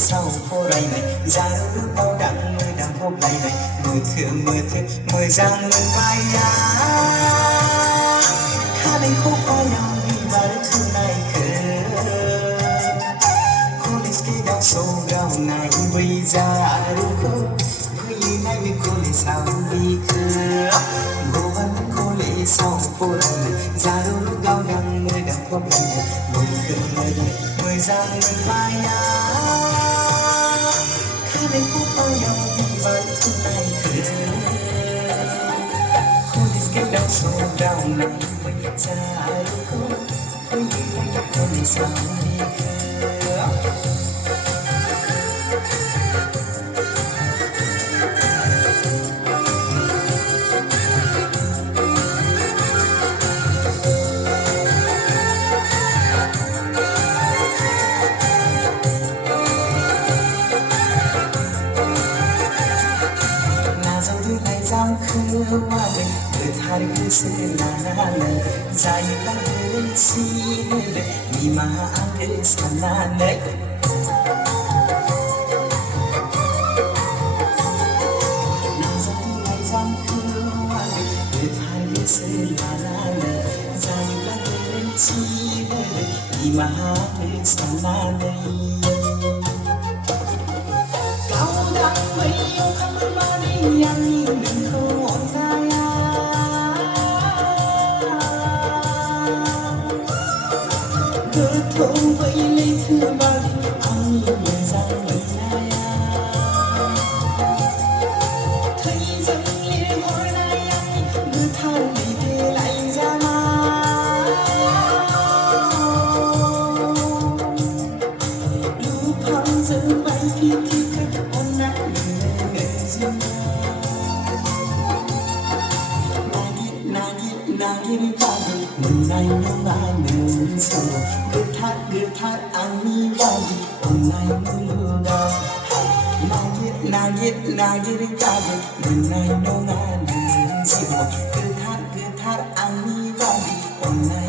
साव फरायनाय जारौ गावदां मोदां हबलायनाय मोथो मोजां मोनबाया खानायखौ बायाव बिबार थुनायखो कलेज गेटआव सौग्रावनाय बै जारौखौ फैयो नायनो कलेजाव बिखो गभार्नमेन्ट कलेजाव फरायनाय जारौ गावदां मोदां हबलायनाय मोजां मोनबाया खानायखौ बायाव बिबार थुनायखो कलेज गेटआव सौग्रावनाय बै जारौखौ फैयो नायनो कलेजाव बिखो जांखोवादै गोथार गोसो लानानै जायोब्ला गोरोन्थिनो निमाहा आंखौ साननानै नाजानाय जांखोवादै गोथार गोसो लानानै जायोब्ला गोरोन्थिनो निमाहा आंखौ साननानै गावदां बैयाव खामानि आंनि नोंखौ अननाया गोथौ बै लैथो बादि आंनि मोजां मोननाया थैजों लिरहरनाय आंनि गोथार बिलाइ जानाय लुफावजों बायदि नागिरबाबो मोननाय नङा नोंसो गोथार आंनि बादि अननाय मुलुगाव नागिरबाबो मोननाय नङा नोंसो गोथार आंनि बादि अननाय